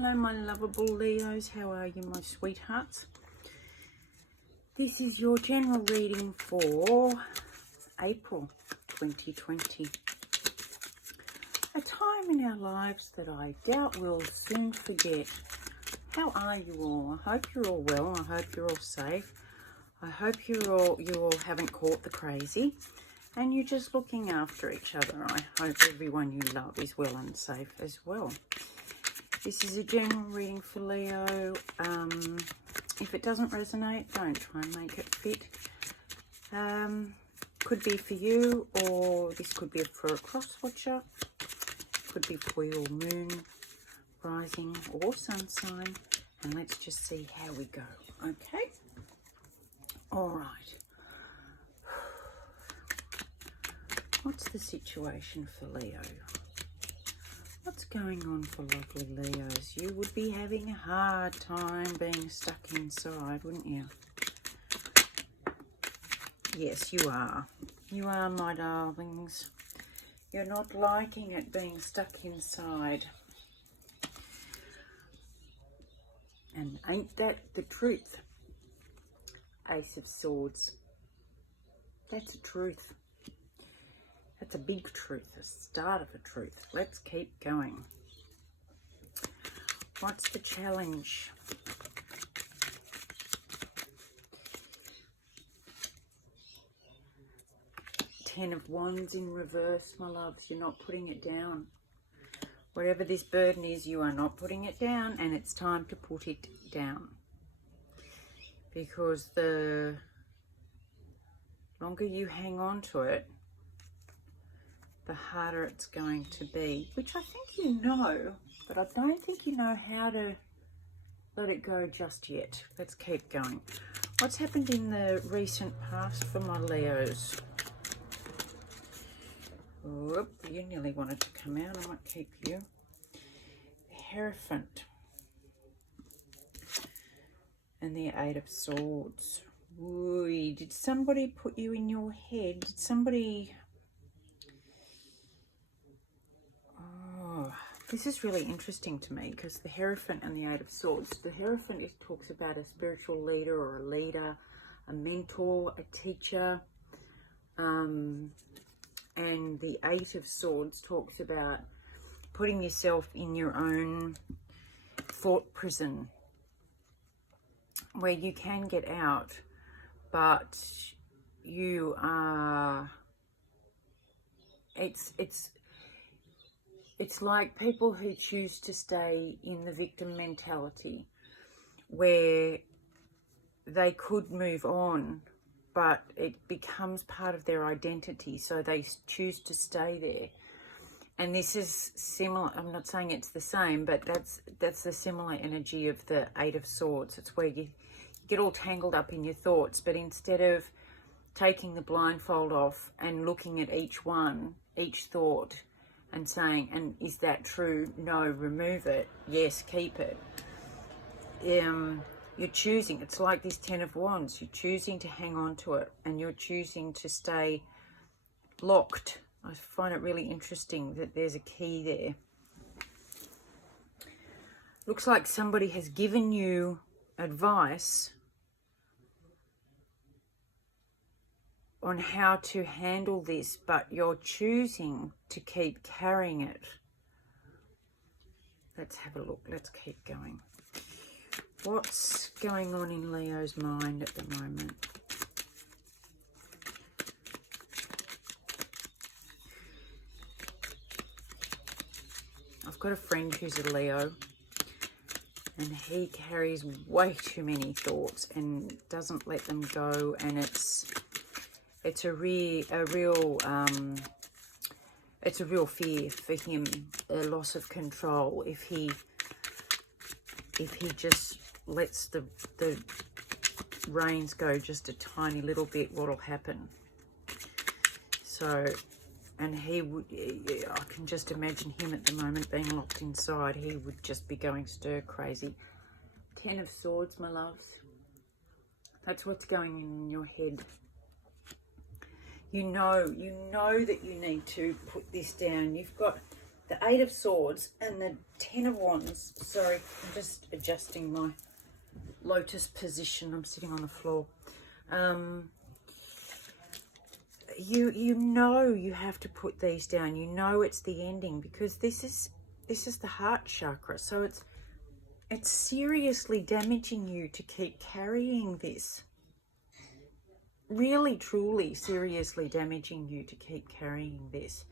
Hello my lovable Leos, how are you my sweethearts? This is your general reading for April 2020. A time in our lives that I doubt we'll soon forget. How are you all? I hope you're all well. I hope you're all safe. I hope you all haven't caught the crazy and you're just looking after each other. I hope everyone you love is well and safe as well. This is a general reading for Leo. If it doesn't resonate, don't try and make it fit. Could be for you, or this could be for a cross watcher. Could be for your moon, rising, or sun sign. And let's just see how we go. Okay? All right. What's the situation for Leo? What's going on for lovely Leos? You would be having a hard time being stuck inside, wouldn't you? Yes, you are. You are, my darlings. You're not liking it being stuck inside. And ain't that the truth? Ace of Swords. That's the truth. That's a big truth, the start of a truth. Let's keep going. What's the challenge? Ten of Wands in reverse, my loves. You're not putting it down. Whatever this burden is, you are not putting it down, and it's time to put it down. Because the longer you hang on to it, the harder it's going to be, which I think you know, but I don't think you know how to let it go just yet. Let's keep going. What's happened in the recent past for my Leos? Whoop, you nearly wanted to come out. I might keep you. Hierophant. And the Eight of Swords. Ooh, did somebody put you in your head? Did somebody... This is really interesting to me because the Hierophant and the Eight of Swords. The Hierophant talks about a spiritual leader or a leader, a mentor, a teacher. And the Eight of Swords talks about putting yourself in your own thought prison where you can get out, but you are... It's like people who choose to stay in the victim mentality where they could move on, but it becomes part of their identity, so they choose to stay there. And this is similar. I'm not saying it's the same, but that's the similar energy of the Eight of Swords. It's where you get all tangled up in your thoughts, but instead of taking the blindfold off and looking at each thought, and saying, and is that true? No, remove it. Yes, keep it. You're choosing. It's like this Ten of Wands. You're choosing to hang on to it, and you're choosing to stay locked. I find it really interesting that there's a key there. Looks like somebody has given you advice on how to handle this, but you're choosing to keep carrying it. Let's have a look. Let's keep going. What's going on in Leo's mind at the moment? I've got a friend who's a Leo, and he carries way too many thoughts and doesn't let them go, and it's a real fear for him, a loss of control. If he just lets the reins go just a tiny little bit, what'll happen? So, and he would, I can just imagine him at the moment being locked inside. He would just be going stir crazy. Ten of Swords, my loves. That's what's going on in your head. You know that you need to put this down. You've got the Eight of Swords and the Ten of Wands. Sorry, I'm just adjusting my lotus position. I'm sitting on the floor. You know you have to put these down. You know it's the ending, because this is the heart chakra. So it's seriously damaging you to keep carrying this. Really, truly, seriously damaging you to keep carrying this.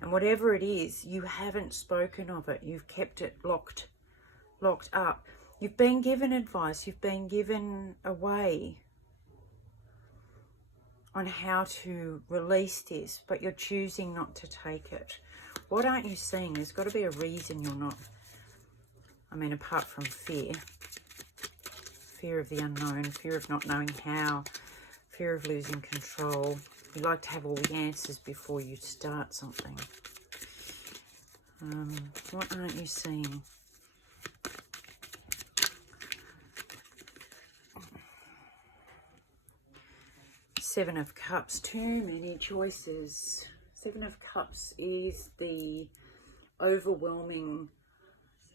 And whatever it is, you haven't spoken of it. You've kept it locked up. You've been given advice. You've been given a way on how to release this, but you're choosing not to take it. What aren't you seeing? There's got to be a reason you're not. I mean, apart from fear. Fear of the unknown, fear of not knowing how, fear of losing control. You like to have all the answers before you start something. What aren't you seeing? Seven of Cups, too many choices. Seven of Cups is the overwhelming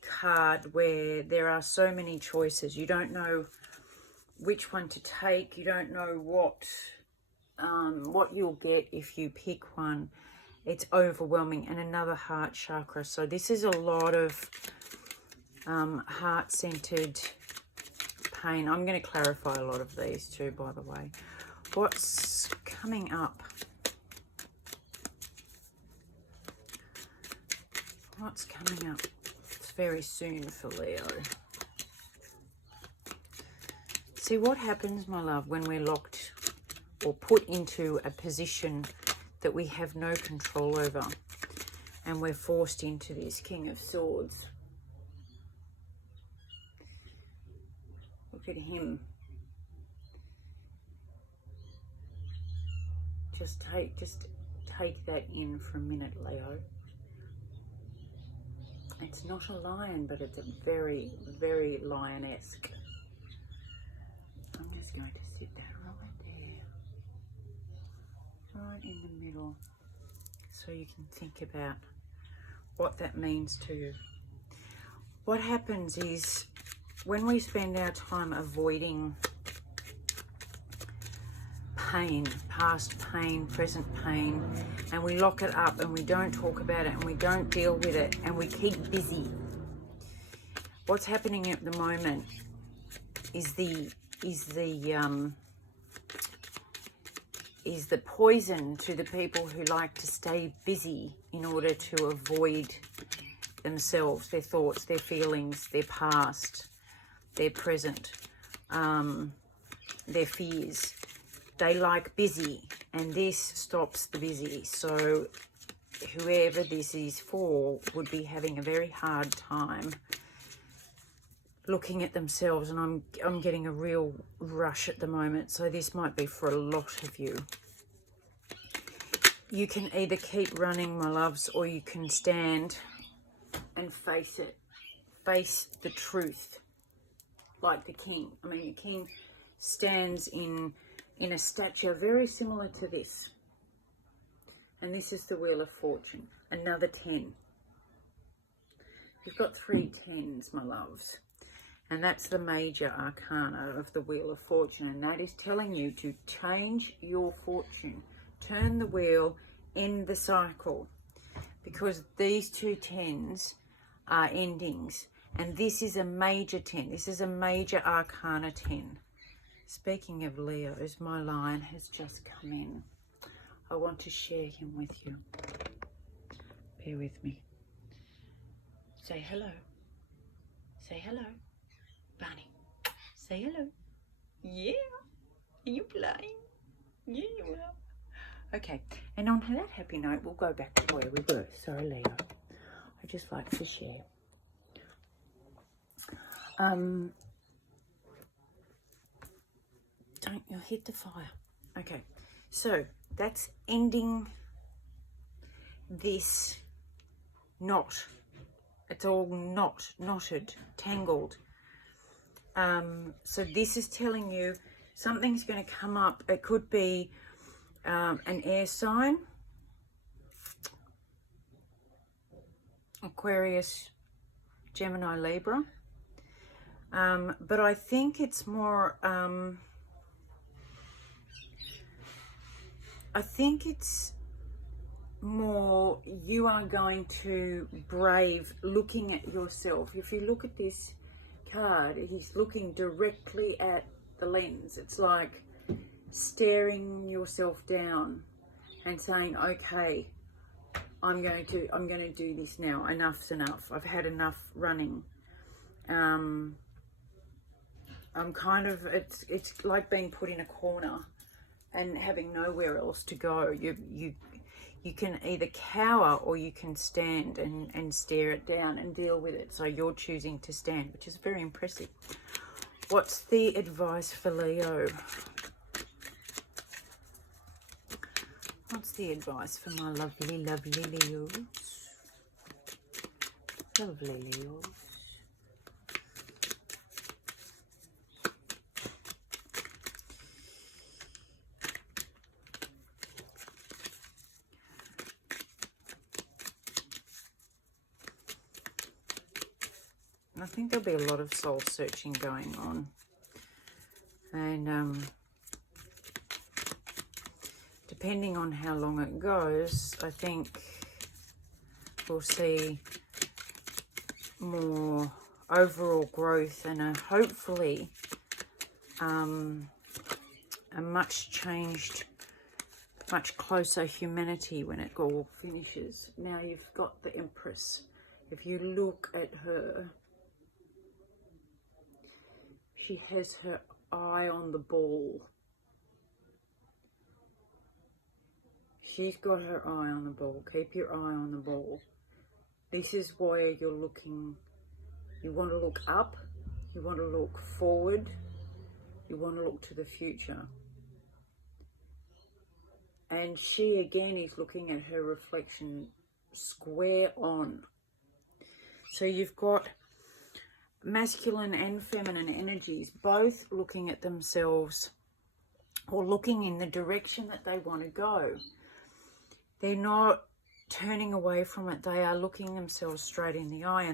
card where there are so many choices. You don't know which one to take. You don't know what you'll get if you pick one. It's overwhelming. And another heart chakra. So this is a lot of heart-centered pain. I'm going to clarify a lot of these too, by the way. What's coming up? What's coming up? It's very soon for Leo. See what happens, my love, when we're locked or put into a position that we have no control over, and we're forced into this King of Swords. Look at him. Just take that in for a minute, Leo. It's not a lion, but it's a very, very lion-esque. I'm just going to sit that right there. Right in the middle. So you can think about what that means to you. What happens is when we spend our time avoiding pain, past pain, present pain, and we lock it up and we don't talk about it and we don't deal with it and we keep busy. What's happening at the moment is the poison to the people who like to stay busy in order to avoid themselves, their thoughts, their feelings, their past, their present, their fears. They like busy, and this stops the busy. So whoever this is for would be having a very hard time looking at themselves, and I'm getting a real rush at the moment. So this might be for a lot of you. You can either keep running, my loves, or you can stand and face it. Face the truth, like the king. I mean, the king stands in a stature very similar to this. And this is the Wheel of Fortune. Another 10. You've got 3 10s, my loves. And that's the major arcana of the Wheel of Fortune. And that is telling you to change your fortune. Turn the wheel, end the cycle. Because these 2 10s are endings. And this is a major 10. This is a major arcana 10. Speaking of Leos, my lion has just come in. I want to share him with you. Bear with me. Say hello. Say hello. Bunny. Say hello. Yeah. Are you playing? Yeah, you are. Okay. And on that happy note, we'll go back to where we were. Sorry, Leo. I just like to share. Don't you hit the fire. Okay, so that's ending this knot. It's all knotted, tangled. So this is telling you something's going to come up. It could be an air sign. Aquarius, Gemini, Libra. But I think it's more, you are going to brave looking at yourself. If you look at this card, he's looking directly at the lens. It's like staring yourself down and saying, okay, I'm going to do this now. Enough's enough. I've had enough running. I'm kind of, it's like being put in a corner and having nowhere else to go. You can either cower or you can stand and stare it down and deal with it. So you're choosing to stand, which is very impressive. What's the advice for Leo? What's the advice for my lovely, lovely Leos? Lovely Leos. I think there'll be a lot of soul searching going on. And depending on how long it goes, I think we'll see more overall growth and hopefully a much changed, much closer humanity when it all finishes. Now you've got the Empress. If you look at her, she has her eye on the ball. She's got her eye on the ball. Keep your eye on the ball. This is where you're looking. You want to look up. You want to look forward. You want to look to the future. And she again is looking at her reflection square on. So you've got masculine and feminine energies both looking at themselves or looking in the direction that they want to go. They're not turning away from it. They are looking themselves straight in the eye,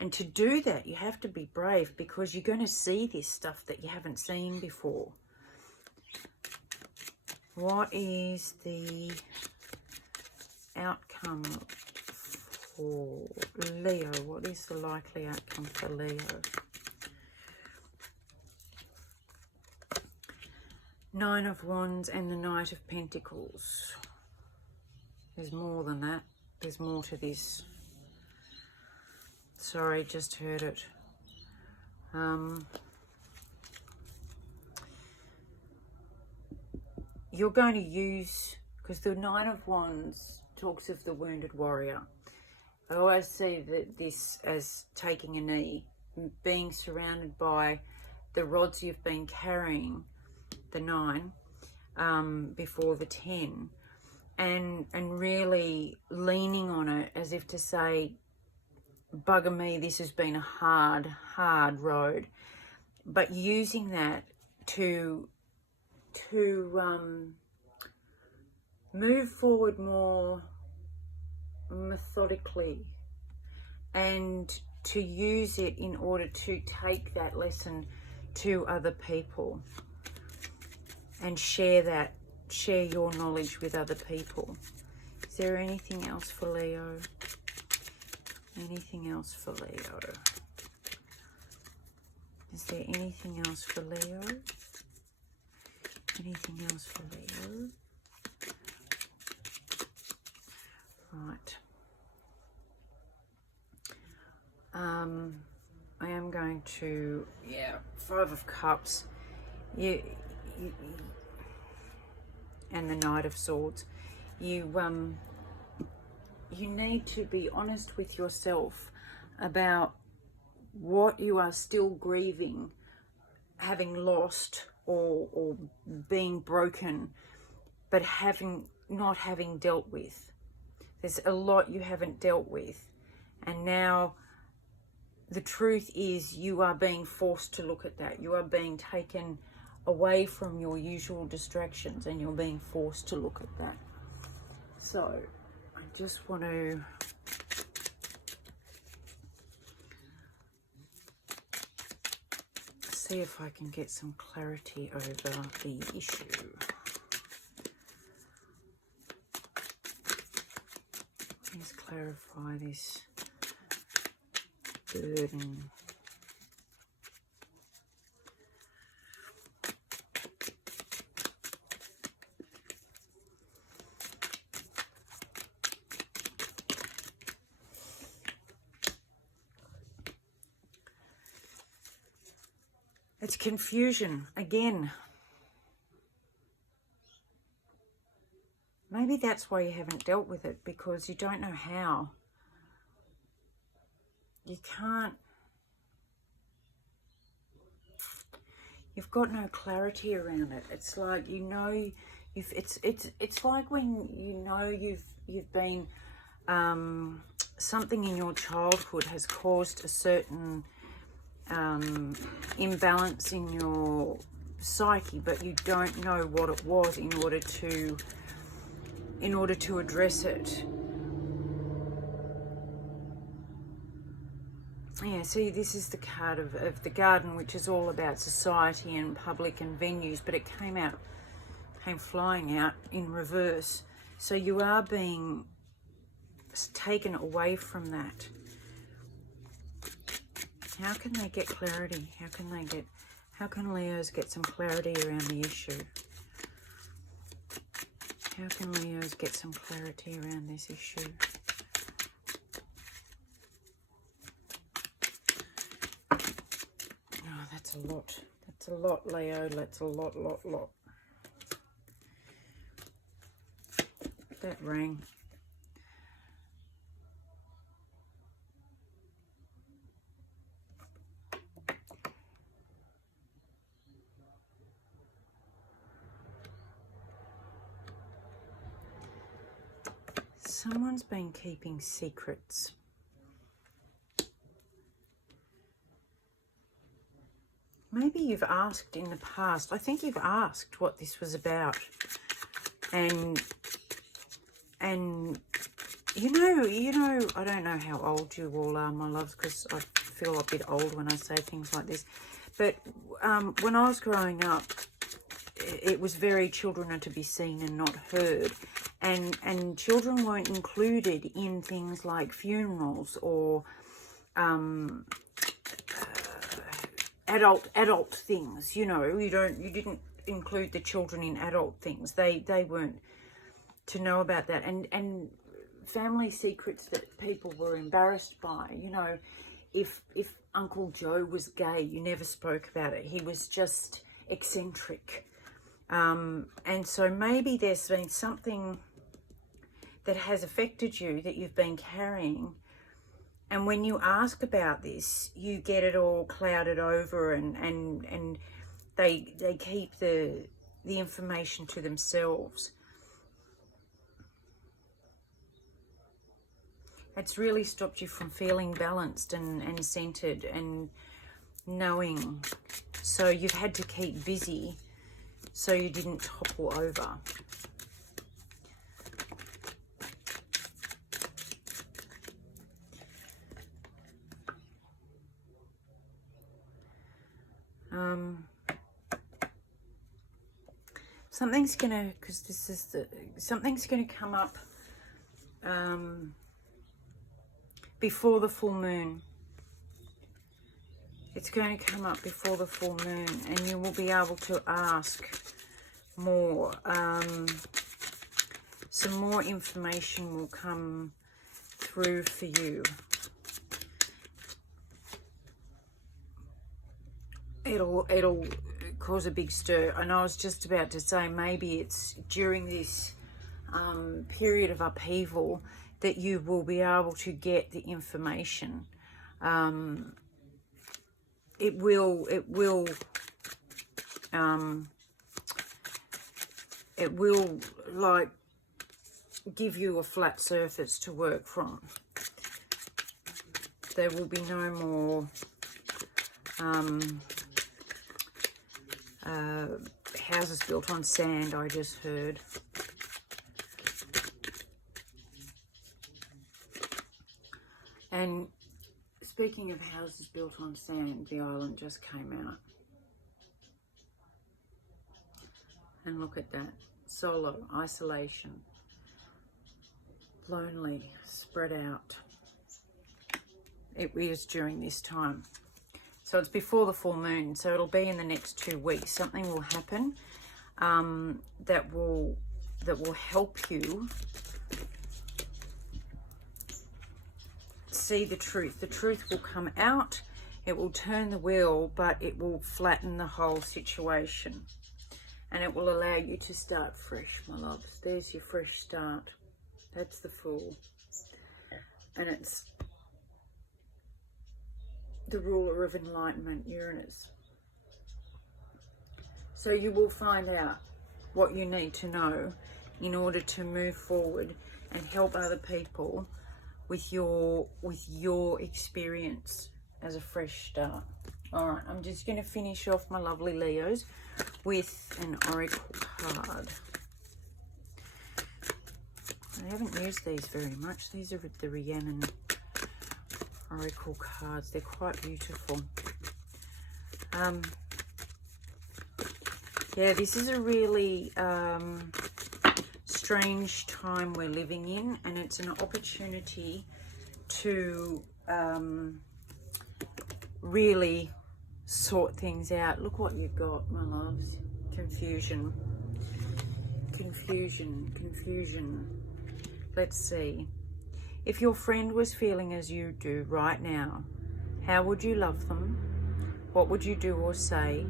and to do that you have to be brave, because you're going to see this stuff that you haven't seen before. What is the outcome for Leo? What is the likely outcome for Leo? Nine of Wands and the Knight of Pentacles. There's more than that. There's more to this. Sorry, just heard it. You're going to use, because the Nine of Wands talks of the wounded warrior. I always see this as taking a knee, being surrounded by the rods you've been carrying, the 9, before the 10, and really leaning on it as if to say, bugger me, this has been a hard road. But using that to move forward more methodically, and to use it in order to take that lesson to other people and share your knowledge with other people. Is there anything else for Leo? Anything else for Leo? Is there anything else for Leo? Anything else for Leo? Right. I am going to, 5 of Cups. And the Knight of Swords. You need to be honest with yourself about what you are still grieving, having lost or being broken, but not having dealt with. There's a lot you haven't dealt with, and now the truth is you are being forced to look at that. You are being taken away from your usual distractions, and you're being forced to look at that. So I just want to see if I can get some clarity over the issue. Please clarify this burden. It's confusion again. Maybe that's why you haven't dealt with it, because you don't know how. You can't. You've got no clarity around it. It's like, you know, it's like when you know you've been something in your childhood has caused a certain imbalance in your psyche, but you don't know what it was in order to address it. Yeah, see, this is the card of the Garden, which is all about society and public and venues, but it came flying out in reverse. So you are being taken away from that. How can they get clarity? How can Leos get some clarity around the issue? How can Leos get some clarity around this issue? Oh, that's a lot. That's a lot, Leo. That's a lot. That rang. Someone's been keeping secrets. Maybe you've asked in the past. I think you've asked what this was about. And you know, I don't know how old you all are, my loves, because I feel a bit old when I say things like this. But when I was growing up, it was very, children are to be seen and not heard. And children weren't included in things like funerals or adult things. You know, you didn't include the children in adult things. They weren't to know about that. And family secrets that people were embarrassed by. You know, if Uncle Joe was gay, you never spoke about it. He was just eccentric. And so maybe there's been something that has affected you that you've been carrying, and when you ask about this, you get it all clouded over, and they keep the information to themselves. It's really stopped you from feeling balanced and centered and knowing. So you've had to keep busy so you didn't topple over. Something's gonna, because this is something's gonna come up before the full moon. It's going to come up before the full moon, and you will be able to ask more. Some more information will come through for you. It'll cause a big stir. And I was just about to say, maybe it's during this period of upheaval that you will be able to get the information. It will like give you a flat surface to work from. There will be no more houses built on sand, I just heard. And speaking of houses built on sand, the island just came out. And look at that. Solo, isolation, lonely, spread out. It is during this time. So it's before the full moon. So it'll be in the next 2 weeks. Something will happen that will help you see the truth. The truth will come out. It will turn the wheel, but it will flatten the whole situation. And it will allow you to start fresh, my loves. There's your fresh start. That's the Fool. And it's the ruler of enlightenment, Uranus. So you will find out what you need to know in order to move forward and help other people with your experience as a fresh start. All right, I'm just going to finish off, my lovely Leos, with an oracle card. I haven't used these very much. These are the Rhiannon oracle cards. They're quite beautiful. Yeah, this is a really strange time we're living in, and it's an opportunity to really sort things out. Look what you've got, my loves. Confusion. Confusion. Confusion. Let's see. If your friend was feeling as you do right now, how would you love them? What would you do or say?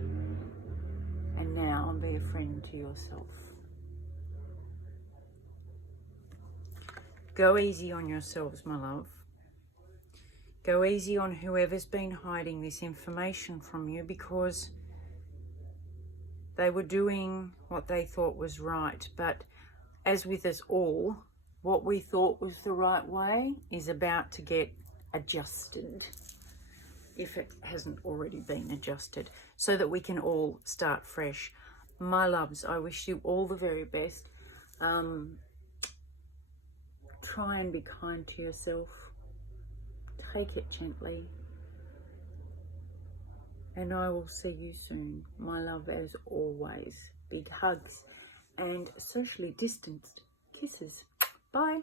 And now be a friend to yourself. Go easy on yourselves, my love. Go easy on whoever's been hiding this information from you, because they were doing what they thought was right. But as with us all, what we thought was the right way is about to get adjusted, if it hasn't already been adjusted, so that we can all start fresh. My loves, I wish you all the very best. Try and be kind to yourself. Take it gently. And I will see you soon. My love, as always. Big hugs and socially distanced kisses. Bye.